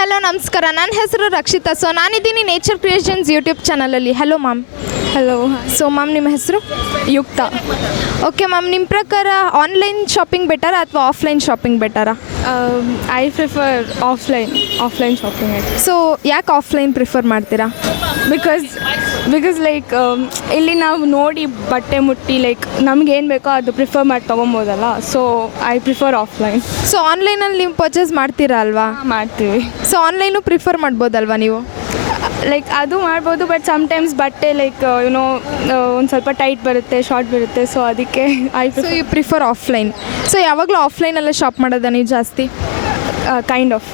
Hello ನಮಸ್ಕಾರ. ನನ್ನ ಹೆಸರು ರಕ್ಷಿತಾ. ಸೊ ನಾನಿದ್ದೀನಿ ನೇಚರ್ ಕ್ರಿಯೇಷನ್ಸ್ ಯೂಟ್ಯೂಬ್ ಚಾನಲಲ್ಲಿ. Hello ma'am. Hello. So ma'am ನಿಮ್ಮ ಹೆಸರು? ಯುಕ್ತ. ಓಕೆ ಮ್ಯಾಮ್, ನಿಮ್ಮ ಪ್ರಕಾರ ಆನ್ಲೈನ್ ಶಾಪಿಂಗ್ ಬೆಟರಾ ಅಥವಾ ಆಫ್ಲೈನ್ ಶಾಪಿಂಗ್ ಬೆಟರಾ? I prefer offline shopping. So ಯಾಕೆ ಆಫ್ಲೈನ್ ಪ್ರಿಫರ್ ಮಾಡ್ತೀರಾ? ಬಿಕಾಸ್ ಲೈಕ್ ಇಲ್ಲಿ ನಾವು ನೋಡಿ ಬಟ್ಟೆ ಮುಟ್ಟಿ ಲೈಕ್ ನಮ್ಗೇನು ಬೇಕೋ ಅದು ಪ್ರಿಫರ್ ಮಾಡಿ ತೊಗೊಬೋದಲ್ಲ. So I prefer offline. So ಆನ್ಲೈನಲ್ಲಿ ನೀವು ಪರ್ಚೇಸ್ ಮಾಡ್ತೀರಾ ಅಲ್ವಾ? ಮಾಡ್ತೀವಿ. ಸೊ ಆನ್ಲೈನು ಪ್ರಿಫರ್ ಮಾಡ್ಬೋದಲ್ವಾ ನೀವು? ಲೈಕ್ ಅದು ಮಾಡ್ಬೋದು, ಬಟ್ ಸಮ್ಟೈಮ್ಸ್ ಬಟ್ಟೆ ಲೈಕ್ ಯುನೋ ಒಂದು ಸ್ವಲ್ಪ ಟೈಟ್ ಬರುತ್ತೆ, ಶಾರ್ಟ್ ಬರುತ್ತೆ. ಸೊ ಅದಕ್ಕೆ so you prefer offline. So ಯಾವಾಗಲೂ ಆಫ್ಲೈನಲ್ಲೇ ಶಾಪ್ ಮಾಡೋದಾ ನೀವು ಜಾಸ್ತಿ? Kind of.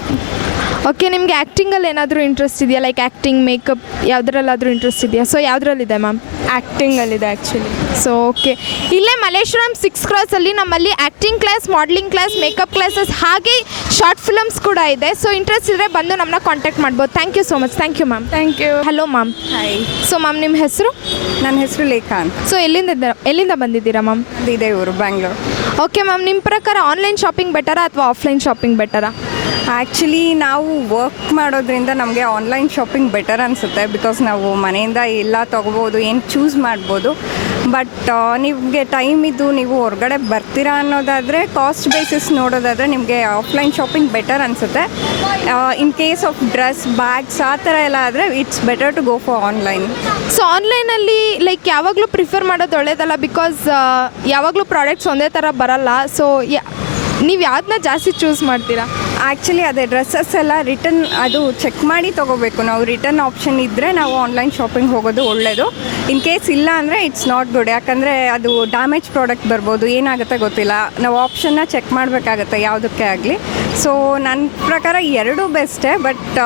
ಓಕೆ, ನಿಮಗೆ ಆ್ಯಕ್ಟಿಂಗಲ್ಲಿ ಏನಾದರೂ ಇಂಟ್ರೆಸ್ಟ್ ಇದೆಯಾ? ಲೈಕ್ ಆ್ಯಕ್ಟಿಂಗ್, ಮೇಕಪ್ ಯಾವುದ್ರಲ್ಲಾದರೂ ಇಂಟ್ರೆಸ್ಟ್ ಇದೆಯಾ? ಸೊ ಯಾವುದ್ರಲ್ಲಿದೆ ಮ್ಯಾಮ್? ಆ್ಯಕ್ಟಿಂಗಲ್ಲಿದೆ ಆ್ಯಕ್ಚುಲಿ. ಸೊ ಓಕೆ, ಇಲ್ಲೇ ಮಲ್ಲೇಶ್ವರಂ 6 ಕ್ರಾಸಲ್ಲಿ ನಮ್ಮಲ್ಲಿ acting class, modelling class, makeup classes ಹಾಗೆ ಶಾರ್ಟ್ ಫಿಲಮ್ಸ್ ಕೂಡ ಇದೆ. ಸೊ ಇಂಟ್ರೆಸ್ಟ್ ಇದ್ದರೆ ಬಂದು ನಮ್ಮನ್ನ ಕಾಂಟ್ಯಾಕ್ಟ್ ಮಾಡ್ಬೋದು. Thank you so much. Thank you ma'am. Thank you. Hello ma'am. Hi. So ma'am ನಿಮ್ಮ ಹೆಸರು? ನನ್ನ ಹೆಸರು ಲೇಖಾ ಅಂತ. ಸೊ ಎಲ್ಲಿಂದ ಬಂದಿದ್ದೀರಾ ಮ್ಯಾಮ್? ಇದೇ ಊರು ಬ್ಯಾಂಗ್ಳೂರು. ಓಕೆ ಮ್ಯಾಮ್, ನಿಮ್ಮ ಪ್ರಕಾರ ಆನ್ಲೈನ್ ಶಾಪಿಂಗ್ ಬೆಟರಾ ಅಥವಾ ಆಫ್ಲೈನ್ ಶಾಪಿಂಗ್ ಬೆಟರಾ? ಆ್ಯಕ್ಚುಲಿ ನಾವು ವರ್ಕ್ ಮಾಡೋದ್ರಿಂದ ನಮಗೆ ಆನ್ಲೈನ್ ಶಾಪಿಂಗ್ ಬೆಟರ್ ಅನಿಸುತ್ತೆ. ಬಿಕಾಸ್ ನಾವು ಮನೆಯಿಂದ ಎಲ್ಲ ತೊಗೋಬೋದು, ಏನು ಚೂಸ್ ಮಾಡ್ಬೋದು. ಬಟ್ ನಿಮಗೆ ಟೈಮ್ ಇದ್ದು ನೀವು ಹೊರಗಡೆ ಬರ್ತೀರಾ ಅನ್ನೋದಾದರೆ, ಕಾಸ್ಟ್ ಬೇಸಿಸ್ ನೋಡೋದಾದರೆ ನಿಮಗೆ ಆಫ್ಲೈನ್ ಶಾಪಿಂಗ್ ಬೆಟರ್ ಅನಿಸುತ್ತೆ. In case of dress, bags ಆ ಥರ ಎಲ್ಲ ಆದರೆ it's better to go for online. So ಆನ್ಲೈನಲ್ಲಿ ಲೈಕ್ ಯಾವಾಗಲೂ ಪ್ರಿಫರ್ ಮಾಡೋದು ಒಳ್ಳೇದಲ್ಲ, ಬಿಕಾಸ್ ಯಾವಾಗಲೂ ಪ್ರಾಡಕ್ಟ್ಸ್ ಒಂದೇ ಥರ ಬರಲ್ಲ. ಸೊ ನೀವು ಯಾವ್ದನ್ನ ಜಾಸ್ತಿ ಚೂಸ್ ಮಾಡ್ತೀರಾ? ಆ್ಯಕ್ಚುಲಿ ಅದೇ ಡ್ರೆಸ್ಸಸ್ ಎಲ್ಲ ರಿಟರ್ನ್ ಅದು ಚೆಕ್ ಮಾಡಿ ತೊಗೋಬೇಕು ನಾವು. ರಿಟರ್ನ್ ಆಪ್ಷನ್ ಇದ್ದರೆ ನಾವು ಆನ್ಲೈನ್ ಶಾಪಿಂಗ್ ಹೋಗೋದು ಒಳ್ಳೆಯದು. ಇನ್ ಕೇಸ್ ಇಲ್ಲ ಅಂದರೆ ಇಟ್ಸ್ ನಾಟ್ ಗುಡ್. ಯಾಕಂದರೆ ಅದು ಡ್ಯಾಮೇಜ್ ಪ್ರಾಡಕ್ಟ್ ಬರ್ಬೋದು, ಏನಾಗುತ್ತೆ ಗೊತ್ತಿಲ್ಲ. ನಾವು ಆಪ್ಷನ್ನ ಚೆಕ್ ಮಾಡಬೇಕಾಗತ್ತೆ ಯಾವುದಕ್ಕೆ ಆಗಲಿ. ಸೊ ನನ್ನ ಪ್ರಕಾರ ಎರಡೂ ಬೆಸ್ಟೇ. ಬಟ್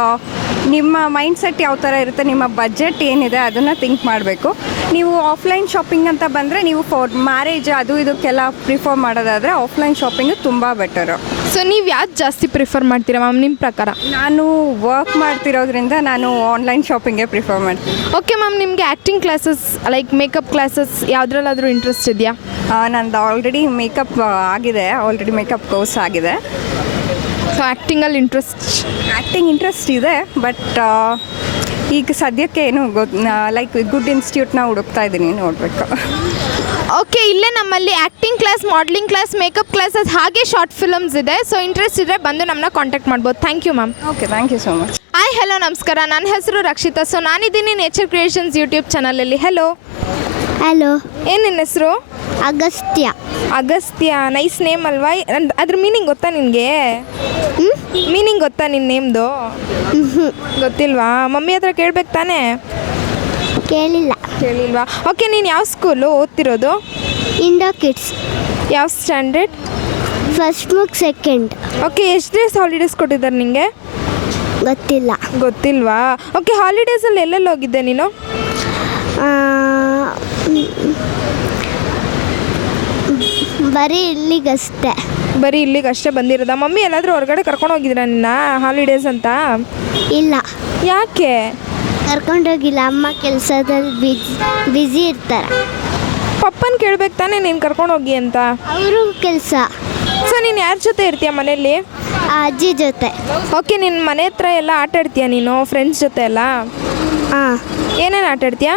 ನಿಮ್ಮ ಮೈಂಡ್ಸೆಟ್ ಯಾವ ಥರ ಇರುತ್ತೆ, ನಿಮ್ಮ ಬಜೆಟ್ ಏನಿದೆ ಅದನ್ನು ಥಿಂಕ್ ಮಾಡಬೇಕು. ನೀವು ಆಫ್ಲೈನ್ ಶಾಪಿಂಗ್ ಅಂತ ಬಂದರೆ ನೀವು ಫಾರ್ ಮ್ಯಾರೇಜ್ ಅದು ಇದಕ್ಕೆಲ್ಲ ಪ್ರಿಫರ್ ಮಾಡೋದಾದರೆ ಆಫ್ಲೈನ್ ಶಾಪಿಂಗು ತುಂಬ ಬೆಟರು. ಸೊ ನೀವು ಯಾವ್ದು ಜಾಸ್ತಿ ಪ್ರಿಫರ್ ಮಾಡ್ತೀರಾ ಮ್ಯಾಮ್ ನಿಮ್ಮ ಪ್ರಕಾರ? ನಾನು ವರ್ಕ್ ಮಾಡ್ತಿರೋದ್ರಿಂದ ನಾನು ಆನ್ಲೈನ್ ಶಾಪಿಂಗೇ ಪ್ರಿಫರ್ ಮಾಡ್ತೀನಿ. ಓಕೆ ಮ್ಯಾಮ್, ನಿಮಗೆ acting classes like makeup classes ಯಾವುದ್ರಲ್ಲಾದರೂ ಇಂಟ್ರೆಸ್ಟ್ ಇದೆಯಾ? ನಂದು ಆಲ್ರೆಡಿ ಮೇಕಪ್ ಆಗಿದೆ, ಆಲ್ರೆಡಿ ಮೇಕಪ್ ಕೋರ್ಸ್ ಆಗಿದೆ. ಸೊ ಆ್ಯಕ್ಟಿಂಗಲ್ಲಿ ಆ್ಯಕ್ಟಿಂಗ್ ಇಂಟ್ರೆಸ್ಟ್ ಇದೆ. ಬಟ್ ಈಗ ಸದ್ಯಕ್ಕೆ ಏನು ಲೈಕ್ ಗುಡ್ ಇನ್ಸ್ಟಿಟ್ಯೂಟ್ನ ಹುಡುಕ್ತಾ ಇದ್ದೀನಿ, ನೋಡಬೇಕು. ಓಕೆ, ಇಲ್ಲೇ ನಮ್ಮಲ್ಲಿ acting class, modelling class, makeup classes ಹಾಗೆ ಶಾರ್ಟ್ ಫಿಲಮ್ಸ್ ಇದೆ. ಸೊ ಇಂಟ್ರೆಸ್ಟ್ ಇದ್ದರೆ ಬಂದು ನಮ್ಮನ್ನ ಕಾಂಟ್ಯಾಕ್ಟ್ ಮಾಡ್ಬೋದು. Thank you ma'am. Okay, thank you so much. Hi hello ನಮಸ್ಕಾರ. ನನ್ನ ಹೆಸರು ರಕ್ಷಿತಾ. ಸೊ ನಾನಿದ್ದೀನಿ ನೇಚರ್ ಕ್ರಿಯೇಷನ್ಸ್ ಯೂಟ್ಯೂಬ್ ಚಾನಲಲ್ಲಿ. ಹಲೋ. ಹಲೋ. ಏನು ನಿನ್ನ ಹೆಸರು? ಅಗಸ್ತ್ಯ. ಅಗಸ್ತ್ಯ, ನೈಸ್ ನೇಮ್ ಅಲ್ವಾ? ಅದ್ರ ಮೀನಿಂಗ್ ಗೊತ್ತಾ ನಿನಗೆ? ಮೀನಿಂಗ್ ಗೊತ್ತಾ ನಿನ್ನ ನೇಮ್ದು? ಗೊತ್ತಿಲ್ವಾ? ಮಮ್ಮಿ ಹತ್ರ ಕೇಳ್ಬೇಕು ತಾನೇ? ಕೇಳಿಲ್ವಾ? ಓಕೆ, ನೀನು ಯಾವ ಸ್ಕೂಲು ಓದ್ತಿರೋದು? Indo Kids. ಯಾವ standard? First book second. Okay, ಎಷ್ಟು ಡೇಸ್ ಹಾಲಿಡೇಸ್ ಕೊಟ್ಟಿದ್ದಾರೆ ನಿಮಗೆ? ಗೊತ್ತಿಲ್ವಾ? ಓಕೆ, ಹಾಲಿಡೇಸಲ್ಲಿ ಎಲ್ಲೆಲ್ಲಿ ಹೋಗಿದ್ದೆ ನೀನು? ಬರೀ ಇಲ್ಲಿಗಷ್ಟೇ. ಬರೀ ಇಲ್ಲಿಗಷ್ಟೇ ಬಂದಿರೋದಾ? ಮಮ್ಮಿ ಎಲ್ಲಾದರೂ ಹೊರಗಡೆ ಕರ್ಕೊಂಡು ಹೋಗಿದ್ರಾ ನಿನ್ನ ಹಾಲಿಡೇಸ್ ಅಂತ? ಇಲ್ಲ. ಯಾಕೆ ಕರ್ಕೊಂಡೋಗಿಲ್ಲ, ಅಮ್ಮ ಕೆಲಸದಲ್ಲಿ ಬ್ಯುಸಿ ಇರ್ತಾರೆ. ಪಪ್ಪನ ಕೇಳ್ಬೇಕು ತಾನೇ ನೀನು ಕರ್ಕೊಂಡು ಹೋಗಿ ಅಂತ? ಅವರು ಕೆಲಸ. ಸೊ ನೀನು ಯಾರ ಜೊತೆ ಇರ್ತೀಯ ಮನೇಲಿ? ಅಜ್ಜಿ ಜೊತೆ. ಓಕೆ, ನಿನ್ನ ಮನೆ ಹತ್ರ ಎಲ್ಲ ಆಟ ಆಡ್ತೀಯ ನೀನು ಫ್ರೆಂಡ್ಸ್ ಜೊತೆ ಎಲ್ಲ? ಹಾಂ. ಏನೇನು ಆಟ ಆಡ್ತೀಯಾ?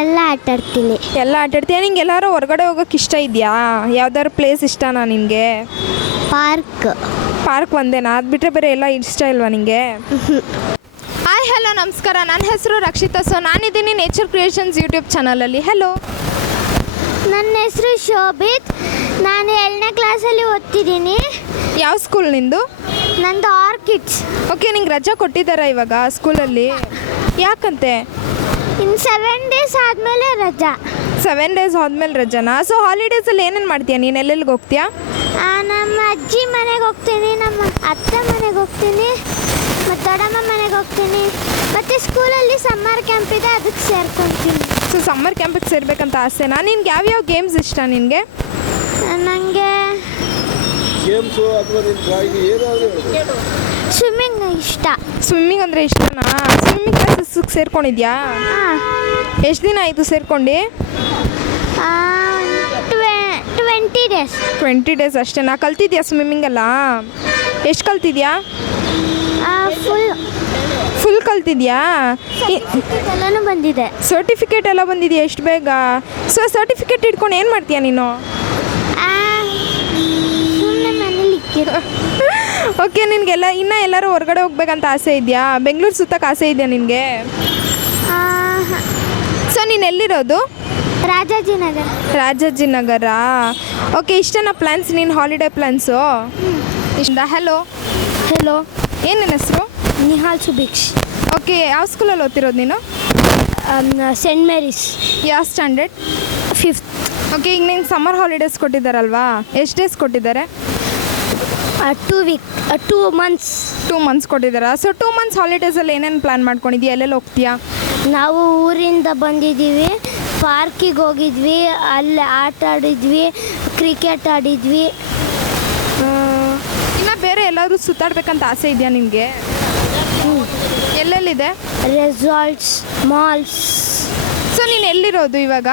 ಎಲ್ಲ ಆಟ ಆಡ್ತೀನಿ. ಎಲ್ಲ ಆಟ ಆಡ್ತೀಯ? ನಿಂಗೆ ಎಲ್ಲರೂ ಹೊರಗಡೆ ಹೋಗೋಕೆ ಇಷ್ಟ ಇದೆಯಾ? ಯಾವ್ದಾದ್ರು ಪ್ಲೇಸ್ ಇಷ್ಟನಾ ನಿನಗೆ? ಪಾರ್ಕ್ ಒಂದೇನಾ? ಅದು ಬಿಟ್ಟರೆ ಬೇರೆ ಎಲ್ಲ ಇಷ್ಟ ಇಲ್ವಾ ನಿನಗೆ? ಹಾಯ್ ಹಲೋ ನಮಸ್ಕಾರ. ನನ್ನ ಹೆಸರು ರಕ್ಷಿತಾ. ಸೊ ನಾನಿದ್ದೀನಿ ನೇಚರ್ ಕ್ರಿಯೇಷನ್ಸ್ ಯೂಟ್ಯೂಬ್ ಚಾನಲಲ್ಲಿ. ಹಲೋ. ನನ್ನ ಹೆಸರು ಶೋಭಿತ್. ನಾನು 7ನೇ ಕ್ಲಾಸಲ್ಲಿ ಓದ್ತಿದ್ದೀನಿ. ಯಾವ ಸ್ಕೂಲ್ ನಿಂದು? ನಂದು ಆರ್ಕಿಡ್ಸ್. ಓಕೆ, ನಿಂಗೆ ರಜಾ ಕೊಟ್ಟಿದ್ದಾರಾ ಇವಾಗ ಸ್ಕೂಲಲ್ಲಿ? ಯಾಕಂತೆ? ಇನ್ನು 7 ಡೇಸ್ ಆದಮೇಲೆ ರಜಾ. 7 ಡೇಸ್ ಆದಮೇಲೆ ರಜಾನಾ? ಸೊ ಹಾಲಿಡೇಸಲ್ಲಿ ಏನೇನು ಮಾಡ್ತೀಯಾ ನೀನು? ಎಲ್ಲೆಲ್ಲಿಗೆ ಹೋಗ್ತೀಯಾ? ನಮ್ಮ ಅಜ್ಜಿ ಮನೆಗೆ ಹೋಗ್ತೀನಿ, ನಮ್ಮ ಅತ್ತೆ ಮನೆಗೆ ಹೋಗ್ತೀನಿ, ಮತ್ತು ದೊಡ್ಡಮ್ಮ ಮನೆಗೆ ಹೋಗ್ತೀನಿ. ಮತ್ತು ಸ್ಕೂಲಲ್ಲಿ ಸಮ್ಮರ್ ಕ್ಯಾಂಪ್ ಇದೆ, ಅದಕ್ಕೆ ಸೇರ್ಕೊತೀನಿ. So summer ಕ್ಯಾಂಪಿಗೆ ಸೇರ್ಬೇಕಂತ ಆಸೆನಾ? ನಿನ್ಗೆ ಯಾವ್ಯಾವ ಗೇಮ್ಸ್ ಇಷ್ಟ ನಿನಗೆ? ನನಗೆ ಸ್ವಿಮ್ಮಿಂಗ್ ಇಷ್ಟ. ಸ್ವಿಮ್ಮಿಂಗ್ ಅಂದರೆ ಇಷ್ಟನಾ? ಸ್ವಿಮ್ಮಿಂಗ್ ಕ್ಲಾಸಸ್ಗೆ ಸೇರ್ಕೊಂಡಿದ್ಯಾ? ಹಾಂ. ಎಷ್ಟು ದಿನ ಆಯಿತು ಸೇರ್ಕೊಂಡು? 20 ಡೇಸ್. 20 ಡೇಸ್ ಅಷ್ಟೇನಾ? ಕಲ್ತಿದ್ಯಾ ಸ್ವಿಮ್ಮಿಂಗೆಲ್ಲ? ಎಷ್ಟು ಕಲ್ತಿದ್ಯಾ? ಫುಲ್ ಕಲ್ತಿದ್ಯಾ? ಎಲ್ಲನೂ ಬಂದಿದೆ. ಸರ್ಟಿಫಿಕೇಟ್ ಎಲ್ಲ ಬಂದಿದೆಯಾ ಎಷ್ಟು ಬೇಗ? ಸೊ ಸರ್ಟಿಫಿಕೇಟ್ ಇಟ್ಕೊಂಡು ಏನು ಮಾಡ್ತೀಯಾ ನೀನು? ಸುಮ್ಮನೆ ಮನೇಲಿ ಇಕ್ಕಿರೋ. ಓಕೆ, ನಿನಗೆಲ್ಲ ಇನ್ನೂ ಎಲ್ಲರೂ ಹೊರಗಡೆ ಹೋಗ್ಬೇಕಂತ ಆಸೆ ಇದೆಯಾ? ಬೆಂಗಳೂರು ಸುತ್ತಕ್ಕೆ ಆಸೆ ಇದೆಯಾ ನಿನಗೆ? ಸೊ ನೀನು ಎಲ್ಲಿರೋದು? ರಾಜಾಜಿನಗರ. ರಾಜಾಜಿನಗರ. ಓಕೆ, ಇಷ್ಟೇನಾ ಪ್ಲ್ಯಾನ್ಸ್ ನಿನ್ನ ಹಾಲಿಡೇ ಪ್ಲ್ಯಾನ್ಸು? ಇಷ್ಟ. ಹಲೋ. ಹೆಲೋ, ಏನು ನಿನ್ನ ಹೆಸರು? ನಿಹಾಲ್ ಸುಭಿಕ್ಷ್. ಓಕೆ, ಯಾವ ಸ್ಕೂಲಲ್ಲಿ ಓದ್ತಿರೋದು ನೀನು? ಸೆಂಟ್ ಮೇರೀಸ್, ಯಾವ ಸ್ಟ್ಯಾಂಡರ್ಡ್? 5th. ಓಕೆ, ಈಗ ನಿಂಗೆ ಸಮ್ಮರ್ ಹಾಲಿಡೇಸ್ ಕೊಟ್ಟಿದ್ದಾರಲ್ವಾ? ಎಷ್ಟು ಡೇಸ್ ಕೊಟ್ಟಿದ್ದಾರೆ? 2 months. 2 ಮಂತ್ಸ್ ಕೊಟ್ಟಿದ್ದಾರಾ? ಸೊ 2 ಮಂತ್ಸ್ ಹಾಲಿಡೇಸಲ್ಲಿ ಏನೇನು ಪ್ಲ್ಯಾನ್ ಮಾಡ್ಕೊಂಡಿದ್ಯಾ? ಎಲ್ಲೆಲ್ಲಿ ಹೋಗ್ತೀಯಾ? ನಾವು ಊರಿಂದ ಬಂದಿದ್ದೀವಿ, ಪಾರ್ಕಿಗೆ ಹೋಗಿದ್ವಿ, ಅಲ್ಲಿ ಆಟ ಆಡಿದ್ವಿ, ಕ್ರಿಕೆಟ್ ಆಡಿದ್ವಿ. ಇನ್ನು ಬೇರೆ ಎಲ್ಲಾದರೂ ಸುತ್ತಾಡ್ಬೇಕಂತ ಆಸೆ ಇದೆಯಾ ನಿನಗೆ? ಎಲ್ಲೆಲ್ಲಿದೆ? Resorts, malls. ಸೊ ನೀನು ಎಲ್ಲಿರೋದು ಇವಾಗ?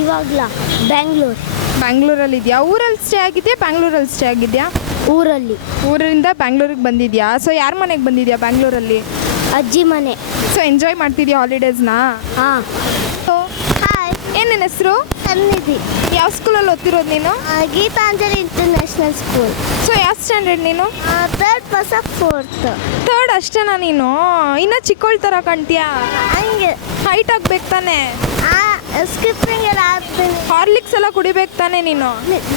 ಇವಾಗಲ ಬ್ಯಾಂಗ್ಳೂರ್. ಬ್ಯಾಂಗ್ಳೂರಲ್ಲಿ ಇದೆಯಾ? ಊರಲ್ಲಿ ಸ್ಟೇ ಆಗಿದೆಯಾ ಬ್ಯಾಂಗ್ಳೂರಲ್ಲಿ ಸ್ಟೇ ಆಗಿದೆಯಾ? ಊರಲ್ಲಿ. ಊರಿಂದ ಬ್ಯಾಂಗ್ಳೂರಿಗೆ ಬಂದಿದ್ಯಾ? ಸೊ ಯಾರ ಮನೆಗೆ ಬಂದಿದ್ಯಾ ಬ್ಯಾಂಗ್ಳೂರಲ್ಲಿ? ಅಜ್ಜಿ ಮನೆ. ಸೊ ಎಂಜಾಯ್ ಮಾಡ್ತಿದ್ಯಾ ಹಾಲಿಡೇಸ್ನ? ಹಾಂ. ಸೊ ಹಾಯ್, ಏನು ನಿನ್ನ ಹೆಸರು? ಸನ್ನಿಧಿ. ಯಾವ ಸ್ಕೂಲಲ್ಲಿ ಓದ್ತಿರೋದು ನೀನು? Geetanjali international school. ಸೊ ಯಾವ ಸ್ಟ್ಯಾಂಡರ್ಡ್ ನೀನು? 3rd pass 4th. 3rd ಅಷ್ಟೇನಾ ನೀನು? ಇನ್ನೂ ಚಿಕ್ಕೋಳ್ ಥರ ಕಾಣ್ತೀಯಾ? ಹಂಗೆ ಹೈಟ್ ಆಗ್ಬೇಕು ತಾನೆ? ಸ್ಕಿಪ್ಪಿಂಗ್ ಎಲ್ಲ ಆಡ್ತೀನಿ. ಹಾರ್ಲಿಕ್ಸ್ ಎಲ್ಲ ಕುಡಿಬೇಕು ತಾನೆ ನೀನು?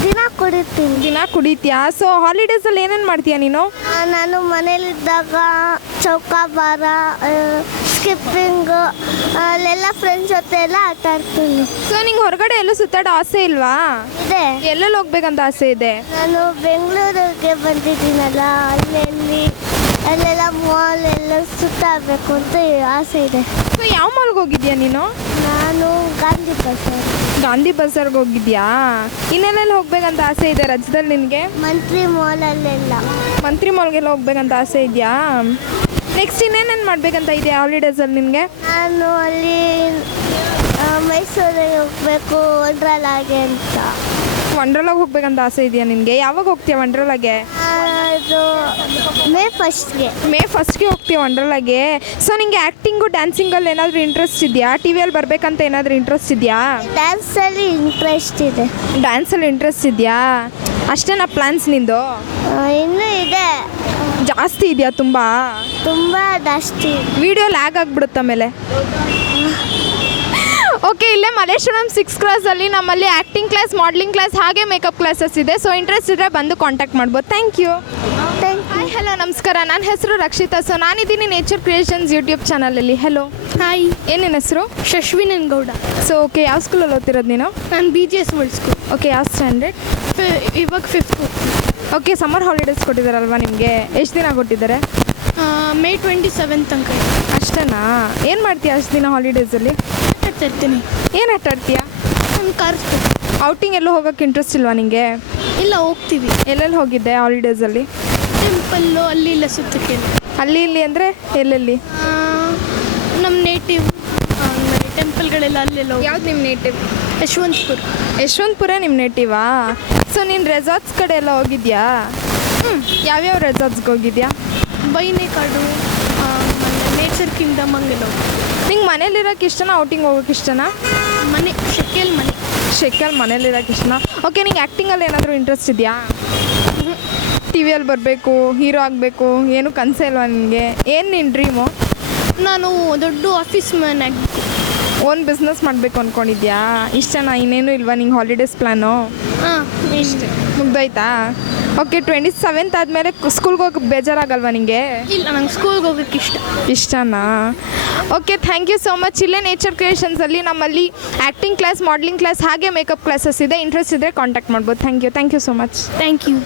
ದಿನ ಕುಡಿತೀನಿ. ದಿನ ಕುಡಿತೀಯಾ? ಸೊ ಹಾಲಿಡೇಸಲ್ಲಿ ಏನೇನು ಮಾಡ್ತೀಯಾ ನೀನು? ನಾನು ಮನೇಲಿದ್ದಾಗ ಚೌಕಾಬಾರ, ಸ್ಕಿಪ್ಪಿಂಗ್, ಅಲ್ಲೆಲ್ಲ ಫ್ರೆಂಡ್ಸ್ ಜೊತೆ ಎಲ್ಲ ಆಟ ಆಡ್ತೀನಿ. ಸೊ ನಿಂಗೆ ಹೊರಗಡೆ ಎಲ್ಲೂ ಸುತ್ತಾಡೋ ಆಸೆ ಇಲ್ವಾ? ಇದೆ. ಎಲ್ಲೆಲ್ಲಿ ಹೋಗ್ಬೇಕಂತ ಆಸೆ ಇದೆ? ನಾನು ಬೆಂಗಳೂರಿಗೆ ಬಂದಿದ್ದೀನಲ್ಲ, ಅಲ್ಲೆಲ್ಲ ಮಾಲ್ ಎಲ್ಲ ಸುತ್ತಾಡಬೇಕು ಅಂತ ಆಸೆ ಇದೆ. ಸೊ ಯಾವ ಮಾಲ್ಗೆ ಹೋಗಿದ್ಯಾ ನೀನು? ನಾನು ಗಾಂಧಿ ಬಜಾರ್. ಗಾಂಧಿ ಬಜಾರ್ಗೆ ಹೋಗಿದ್ಯಾ? ಇನ್ನೆಲ್ಲೆಲ್ಲಿ ಹೋಗ್ಬೇಕಂತ ಆಸೆ ಇದೆ ರಾಜ್ಯದಲ್ಲಿ ನಿನಗೆ? ಮಂತ್ರಿ ಮಾಲಲ್ಲೆಲ್ಲ. ಮಂತ್ರಿ ಮಾಲ್ಗೆಲ್ಲ ಹೋಗ್ಬೇಕಂತ ಆಸೆ ಇದೆಯಾ? ನೆಕ್ಸ್ಟ್ ಇನ್ನೇನೇನು ಮಾಡ್ಬೇಕಂತ ಇದೆಯಾ ಹಾಲಿಡೇಸಲ್ಲಿ ನಿನಗೆ? ನಾನು ಅಲ್ಲಿ ಮೈಸೂರಿಗೆ ಹೋಗಬೇಕು, ವಂಡ್ರಲಾಗೆ ಅಂತ. ವಂಡ್ರಲಾಗೆ ಹೋಗ್ಬೇಕಂತ ಆಸೆ ಇದೆಯಾ ನಿನಗೆ? ಯಾವಾಗ ಹೋಗ್ತೀಯ ವಂಡ್ರಲಾಗೆ? ಅದು ಮೇ 1st. ಮೇ 1st ಹೋಗ್ತೀಯ ವಂಡ್ರಲಾಗೆ. ಸೊ ನಿಂಗೆ ಆ್ಯಕ್ಟಿಂಗು ಡ್ಯಾನ್ಸಿಂಗಲ್ಲಿ ಏನಾದರೂ ಇಂಟ್ರೆಸ್ಟ್ ಇದೆಯಾ? ಟಿ ವಿಯಲ್ಲಿ ಬರಬೇಕಂತ ಏನಾದರೂ ಇಂಟ್ರೆಸ್ಟ್ ಇದೆಯಾ? ಡ್ಯಾನ್ಸಲ್ಲಿ ಇಂಟ್ರೆಸ್ಟ್ ಇದೆ. ಡ್ಯಾನ್ಸಲ್ಲಿ ಇಂಟ್ರೆಸ್ಟ್ ಇದೆಯಾ? ಅಷ್ಟೇನಾ ಪ್ಲ್ಯಾನ್ಸ್ ನಿಂದು? ಇನ್ನೂ ಇದೆ. ಜಾಸ್ತಿ ಇದೆಯಾ ತುಂಬ? ತುಂಬ ಜಾಸ್ತಿ. ವಿಡಿಯೋ ಲ್ಯಾಗ್ ಆಗಿಬಿಡುತ್ತೆ ಆಮೇಲೆ. ಓಕೆ, ಇಲ್ಲೇ ಮಲ್ಲೇಶ್ವರಂ 6th ಕ್ರಾಸಲ್ಲಿ ನಮ್ಮಲ್ಲಿ ಆ್ಯಕ್ಟಿಂಗ್ ಕ್ಲಾಸ್, ಮಾಡಲಿಂಗ್ ಕ್ಲಾಸ್ ಹಾಗೆ ಮೇಕಪ್ ಕ್ಲಾಸಸ್ ಇದೆ. ಸೊ ಇಂಟ್ರೆಸ್ಟ್ ಇದ್ದರೆ ಬಂದು ಕಾಂಟ್ಯಾಕ್ಟ್ ಮಾಡ್ಬೋದು. Thank you. ಹಾಯ್, ಹಲೋ, ನಮಸ್ಕಾರ. ನನ್ನ ಹೆಸರು ರಕ್ಷಿತಾ. ಸೊ ನಾನಿದ್ದೀನಿ ನೇಚರ್ ಕ್ರಿಯೇಷನ್ಸ್ ಯೂಟ್ಯೂಬ್ ಚಾನಲಲ್ಲಿ. ಹೆಲೋ. ಹಾಯ್, ಏನು ನಿನ್ನ ಹೆಸರು? ಶಶ್ವಿನನ್ ಗೌಡ. ಸೊ ಓಕೆ, ಯಾವ ಸ್ಕೂಲಲ್ಲಿ ಓದ್ತಿರೋದು ನೀನು? ನಾನು BGS ವರ್ಲ್ಡ್ ಸ್ಕೂಲ್. ಓಕೆ, ಯಾವ ಸ್ಟ್ಯಾಂಡರ್ಡ್? ಇವಾಗ 5th. ಓಕೆ, ಸಮ್ಮರ್ ಹಾಲಿಡೇಸ್ ಕೊಟ್ಟಿದ್ದಾರಲ್ವಾ ನಿಮಗೆ? ಎಷ್ಟು ದಿನ ಕೊಟ್ಟಿದ್ದಾರೆ? May 27 ತನಕ ಅಷ್ಟೇನಾ? ಏನು ಮಾಡ್ತೀಯ ಅಷ್ಟು ದಿನ ಹಾಲಿಡೇಸಲ್ಲಿ? ಆಡ್ತಾ ಇರ್ತೀನಿ. ಏನು ಆಟ ಆಡ್ತೀಯಾ? ನಾನು ಕಾರ್ಸ್ಬೇಕು. ಔಟಿಂಗ್ ಎಲ್ಲೂ ಹೋಗೋಕ್ಕೆ ಇಂಟ್ರೆಸ್ಟ್ ಇಲ್ವಾ ನಿಮಗೆ? ಇಲ್ಲ, ಹೋಗ್ತೀವಿ. ಎಲ್ಲೆಲ್ಲಿ ಹೋಗಿದ್ದೆ ಹಾಲಿಡೇಸಲ್ಲಿ? ಟೆಂಪಲ್ಲು ಅಲ್ಲಿ ಇಲ್ಲ ಸುತ್ತಕ್ಕೆ. ಅಲ್ಲಿ ಇಲ್ಲಿ ಅಂದರೆ ಎಲ್ಲೆಲ್ಲಿ? ನಮ್ಮ ನೇಟಿವ್ ಟೆಂಪಲ್ಗಳೆಲ್ಲ ಅಲ್ಲೆಲ್ಲ. ಯಾವ್ದು ನಿಮ್ಮ ನೇಟಿವ್? ಯಶವಂತಪುರ. ಯಶವಂತಪುರ ನಿಮ್ಮ ನೇಟಿವಾ? ಸೊ ನೀನು ರೆಸಾರ್ಟ್ಸ್ ಕಡೆ ಎಲ್ಲ ಹೋಗಿದ್ಯಾ? ಯಾವ್ಯಾವ ರೆಸಾರ್ಟ್ಸ್ಗೆ ಹೋಗಿದ್ಯಾ? ಬೈನೇಕಾಡು, ನೇಚರ್ ಕಿಂಗ್ಡಮ್ ಹಂಗೆಲ್ಲ. ನಿಂಗೆ ಮನೇಲಿರೋಕ್ಕೆ ಇಷ್ಟನಾ ಔಟಿಂಗ್ ಹೋಗೋಕ್ಕೆ ಇಷ್ಟನಾ? ಮನೆ ಶೆಕೆಲ್ ಮನೆ. ಶೆಕೆಲ್ ಮನೇಲಿರೋಕ್ಕೆ ಇಷ್ಟನಾ? ಓಕೆ, ನಿಂಗೆ ಆ್ಯಕ್ಟಿಂಗಲ್ಲಿ ಏನಾದರೂ ಇಂಟ್ರೆಸ್ಟ್ ಇದೆಯಾ? ಟಿ ವಿಯಲ್ಲಿ ಬರಬೇಕು, ಹೀರೋ ಆಗಬೇಕು, ಏನು ಕನಸೇ ಇಲ್ವಾ ನಿನಗೆ? ಏನು ನಿನ್ನ ಡ್ರೀಮು? ನಾನು ದೊಡ್ಡ ಆಫೀಸ್ ಮ್ಯಾನ್ ಆಗಬೇಕು. ಓನ್ ಬಿಸ್ನೆಸ್ ಮಾಡಬೇಕು ಅಂದ್ಕೊಂಡಿದ್ಯಾ? ಇಷ್ಟನಾ? ಇನ್ನೇನು ಇಲ್ವಾ ನಿಂಗೆ ಹಾಲಿಡೇಸ್ ಪ್ಲ್ಯಾನು? ಹಾಂ, ಇಷ್ಟೇ. ಮುಗ್ದೋಯ್ತಾ? ಓಕೆ, 27th ಆದಮೇಲೆ ಸ್ಕೂಲ್ಗೆ ಹೋಗೋಕ್ಕೆ ಬೇಜಾರಾಗಲ್ವಾ ನಿನಗೆ? ಇಲ್ಲ, ನಂಗೆ ಸ್ಕೂಲ್ಗೆ ಹೋಗೋಕ್ಕೆ ಇಷ್ಟ. ಇಷ್ಟನಾ? Okay, thank you so much. ಇಲ್ಲೇ ನೇಚರ್ ಕ್ರಿಯೇಷನ್ಸಲ್ಲಿ ನಮ್ಮಲ್ಲಿ ಆ್ಯಕ್ಟಿಂಗ್ ಕ್ಲಾಸ್, ಮಾಡಲಿಂಗ್ ಕ್ಲಾಸ್ ಹಾಗೆ ಮೇಕಪ್ ಕ್ಲಾಸಸ್ ಇದೆ. ಇಂಟ್ರೆಸ್ಟ್ ಇದ್ದರೆ ಕಾಂಟ್ಯಾಕ್ಟ್ ಮಾಡ್ಬೋದು. Thank you so much. Thank you.